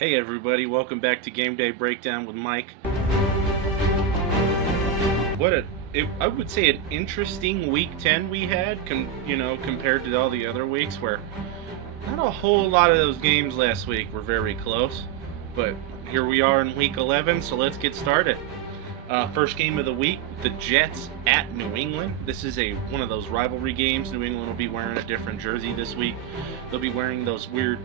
Hey everybody, welcome back to Game Day Breakdown with Mike. I would say an interesting week 10 we had, compared to all the other weeks where not a whole lot of those games last week were very close. But here we are in week 11, so let's get started. First game of the week, the Jets at New England. This is one of those rivalry games. New England will be wearing a different jersey this week. They'll be wearing those weird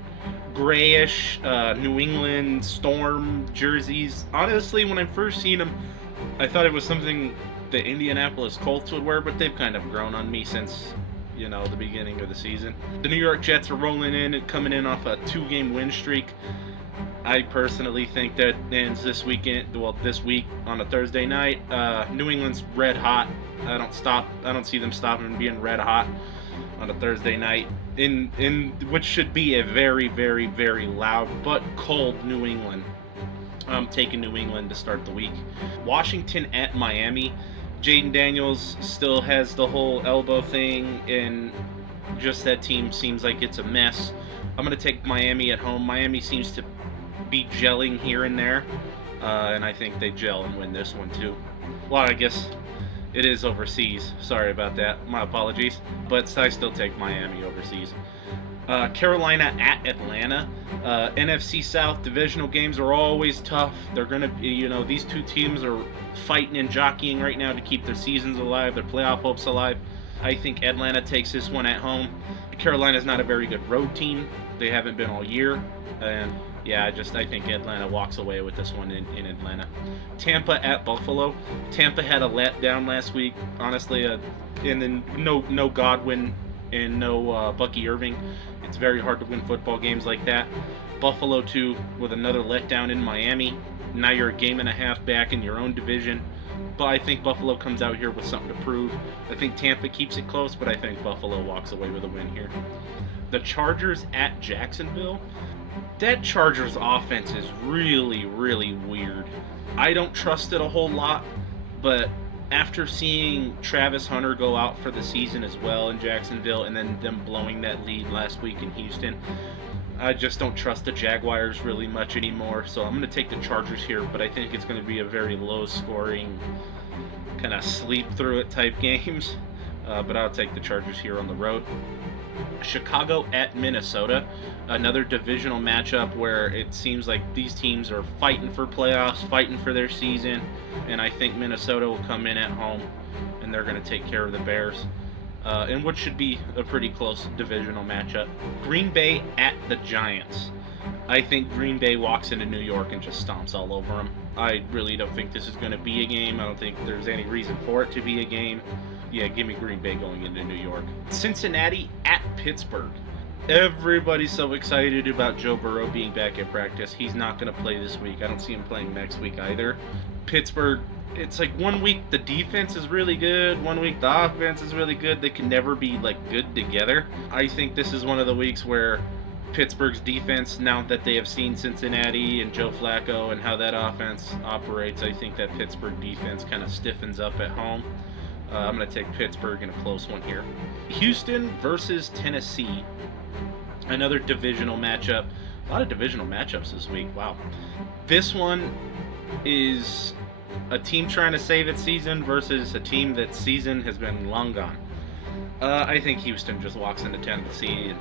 grayish New England Storm jerseys. Honestly, when I first seen them, I thought it was something the Indianapolis Colts would wear, but they've kind of grown on me since the beginning of the season. The New York Jets are rolling in and coming in off a 2-game win streak. I personally think that ends this week on a Thursday night. New England's red hot. I don't see them stopping and being red hot on a Thursday night in which should be a very, very, very loud but cold New England. I'm taking New England to start the week. Washington at Miami. Jaden Daniels still has the whole elbow thing, and just that team seems like it's a mess. I'm going to take Miami at home. Miami seems to be gelling here and there, and I think they gel and win this one too. Well, I guess it is overseas. Sorry about that. My apologies. But I still take Miami overseas. Carolina at Atlanta. NFC South divisional games are always tough. They're going to be, these two teams are fighting and jockeying right now to keep their seasons alive, their playoff hopes alive. I think Atlanta takes this one at home. Carolina's not a very good road team. They haven't been all year. And yeah, I think Atlanta walks away with this one in Atlanta. Tampa at Buffalo. Tampa had a letdown last week, honestly, and then no Godwin and no Bucky Irving. It's very hard to win football games like that. Buffalo too, with another letdown in Miami. Now you're a game and a half back in your own division. But I think Buffalo comes out here with something to prove. I think Tampa keeps it close, but I think Buffalo walks away with a win here. The Chargers at Jacksonville. That Chargers offense is really, really weird. I don't trust it a whole lot, but after seeing Travis Hunter go out for the season as well in Jacksonville, and then them blowing that lead last week in Houston, I just don't trust the Jaguars really much anymore. So I'm going to take the Chargers here, but I think it's going to be a very low-scoring, kind of sleep-through-it type games. But I'll take the Chargers here on the road. Chicago at Minnesota, another divisional matchup where it seems like these teams are fighting for playoffs, fighting for their season, and I think Minnesota will come in at home and they're going to take care of the Bears in what should be a pretty close divisional matchup. Green Bay at the Giants. I think Green Bay walks into New York and just stomps all over them. I really don't think this is going to be a game. I don't think there's any reason for it to be a game. Yeah, give me Green Bay going into New York. Cincinnati at Pittsburgh. Everybody's so excited about Joe Burrow being back at practice. He's not going to play this week. I don't see him playing next week either. Pittsburgh, it's like one week the defense is really good, one week the offense is really good. They can never be good together. I think this is one of the weeks where Pittsburgh's defense, now that they have seen Cincinnati and Joe Flacco and how that offense operates, I think that Pittsburgh defense kind of stiffens up at home. I'm going to take Pittsburgh in a close one here. Houston versus Tennessee. Another divisional matchup. A lot of divisional matchups this week. Wow. This one is a team trying to save its season versus a team that season has been long gone. I think Houston just walks into Tennessee and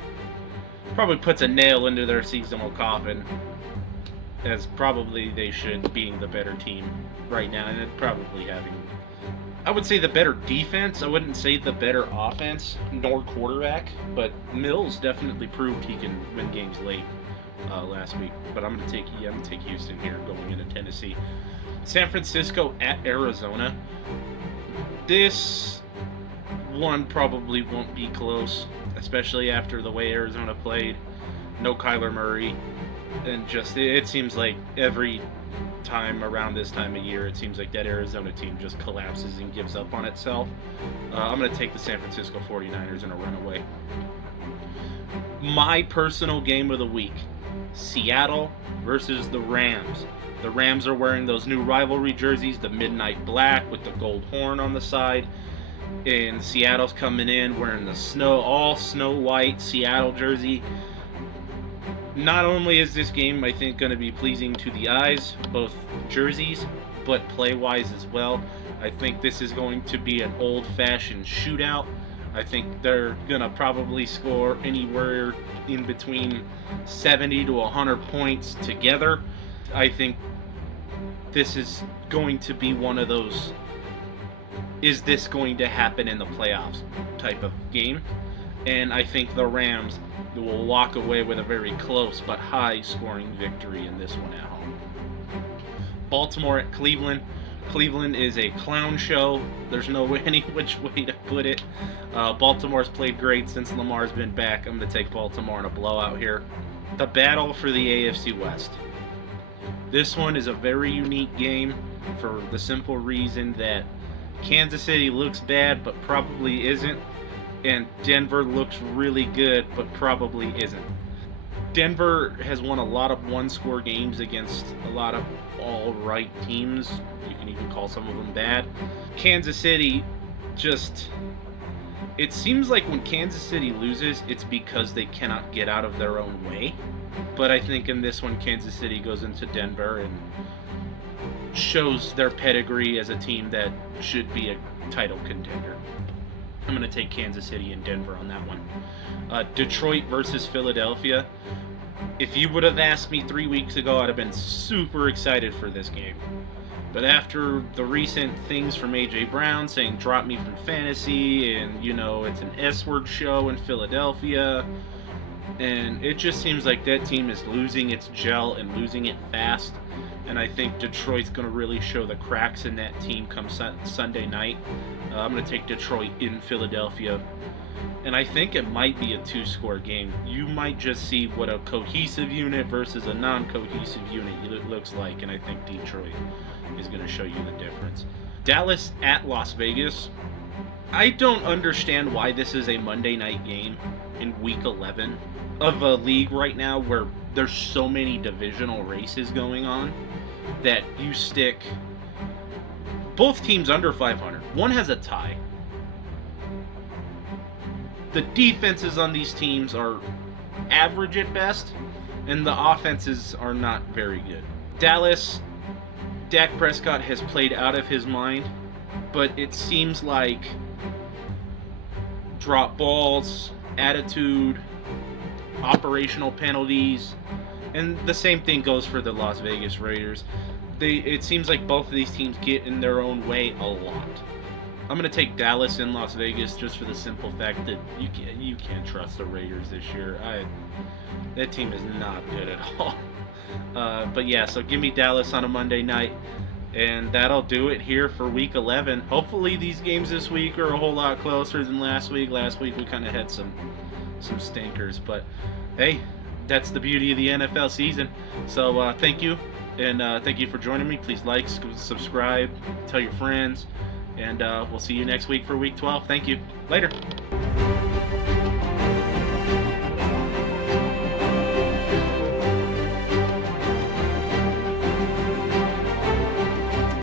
probably puts a nail into their seasonal coffin, as probably they should, being the better team right now, and probably having, I would say, the better defense. I wouldn't say the better offense nor quarterback, but Mills definitely proved he can win games late last week. But I'm gonna take Houston here going into Tennessee. San Francisco at Arizona. This one probably won't be close, especially after the way Arizona played. No Kyler Murray, and just it seems like every time around this time of year, it seems like that Arizona team just collapses and gives up on itself. I'm going to take the San Francisco 49ers in a runaway. My personal game of the week, Seattle versus the Rams. The Rams are wearing those new rivalry jerseys, the midnight black with the gold horn on the side. And Seattle's coming in wearing the all snow white Seattle jersey. Not only is this game, I think, going to be pleasing to the eyes, both jerseys, but play-wise as well. I think this is going to be an old-fashioned shootout. I think they're going to probably score anywhere in between 70 to 100 points together. I think this is going to be one of those, is this going to happen in the playoffs type of game. And I think the Rams will walk away with a very close but high-scoring victory in this one at home. Baltimore at Cleveland. Cleveland is a clown show. There's no any which way to put it. Baltimore's played great since Lamar's been back. I'm going to take Baltimore in a blowout here. The battle for the AFC West. This one is a very unique game for the simple reason that Kansas City looks bad but probably isn't, and Denver looks really good but probably isn't. Denver has won a lot of one-score games against a lot of all-right teams. You can even call some of them bad. Kansas City just... It seems like when Kansas City loses, it's because they cannot get out of their own way. But I think in this one, Kansas City goes into Denver and shows their pedigree as a team that should be a title contender. I'm going to take Kansas City and Denver on that one. Detroit versus Philadelphia. If you would have asked me 3 weeks ago, I'd have been super excited for this game. But after the recent things from A.J. Brown saying drop me from fantasy, and, it's an S-word show in Philadelphia, and it just seems like that team is losing its gel and losing it fast. And I think Detroit's going to really show the cracks in that team come Sunday night. I'm going to take Detroit in Philadelphia. And I think it might be a 2-score game. You might just see what a cohesive unit versus a non-cohesive unit looks like. And I think Detroit is going to show you the difference. Dallas at Las Vegas. I don't understand why this is a Monday night game in Week 11 of a league right now where there's so many divisional races going on that you stick both teams under 500. One has a tie. The defenses on these teams are average at best, and the offenses are not very good. Dallas, Dak Prescott has played out of his mind, but it seems like drop balls, attitude, operational penalties, and the same thing goes for the Las Vegas Raiders. It seems like both of these teams get in their own way a lot. I'm going to take Dallas in Las Vegas just for the simple fact that you can't trust the Raiders this year. That team is not good at all. But yeah, so give me Dallas on a Monday night. And that'll do it here for Week 11. Hopefully these games this week are a whole lot closer than last week. Last week we kind of had some stinkers. But hey, that's the beauty of the NFL season. So thank you. And thank you for joining me. Please like, subscribe, tell your friends. And we'll see you next week for Week 12. Thank you. Later.